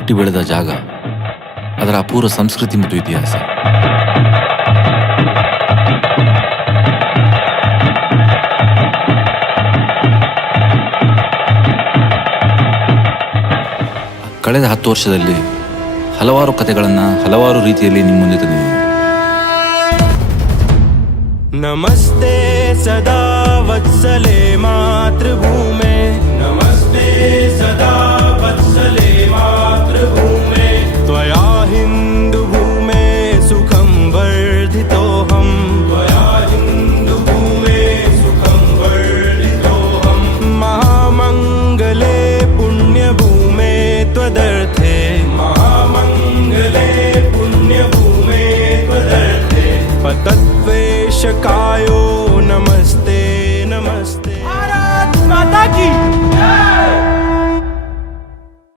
ಹುಟ್ಟಿ ಬೆಳೆದ ಜಾಗ, ಅದರ ಅಪೂರ್ವ ಸಂಸ್ಕೃತಿ ಮತ್ತು ಇತಿಹಾಸ. ಕಳೆದ 10 ವರ್ಷದಲ್ಲಿ ಹಲವಾರು ಕಥೆಗಳನ್ನು ಹಲವಾರು ರೀತಿಯಲ್ಲಿ ನಿಮ್ಮ ಮುಂದೆ ತಂದಿದ್ದೀವಿ. ನಮಸ್ತೆ ಸದಾ ವತ್ಸಲೆ ಮಾತೃಭೂಮೆ, ನಮಸ್ತೆ ಸದಾ ವತ್ಸಲೆ ಮಾತೃಭೂಮೆ, ತ್ವಯಾ ಹಿಂದೂ ಭೂಮೆ ಸುಖಂ ವರ್ಧಿತೋಹಂ, ತ್ವಯಾ ಹಿಂದೂ ಭೂಮೆ ಸುಖಂ ವರ್ಧಿತೋಹಂ, ಮಹಾಮಂಗಲೆ ಪುಣ್ಯಭೂಮೆ ತ್ವದರ್ಥೆ, ಮಹಾಮಂಗಲೆ ಪುಣ್ಯಭೂಮೆ ತ್ವದರ್ಥೆ, पतत्वेशकायो नमस्ते नमस्ते, भारत माता की।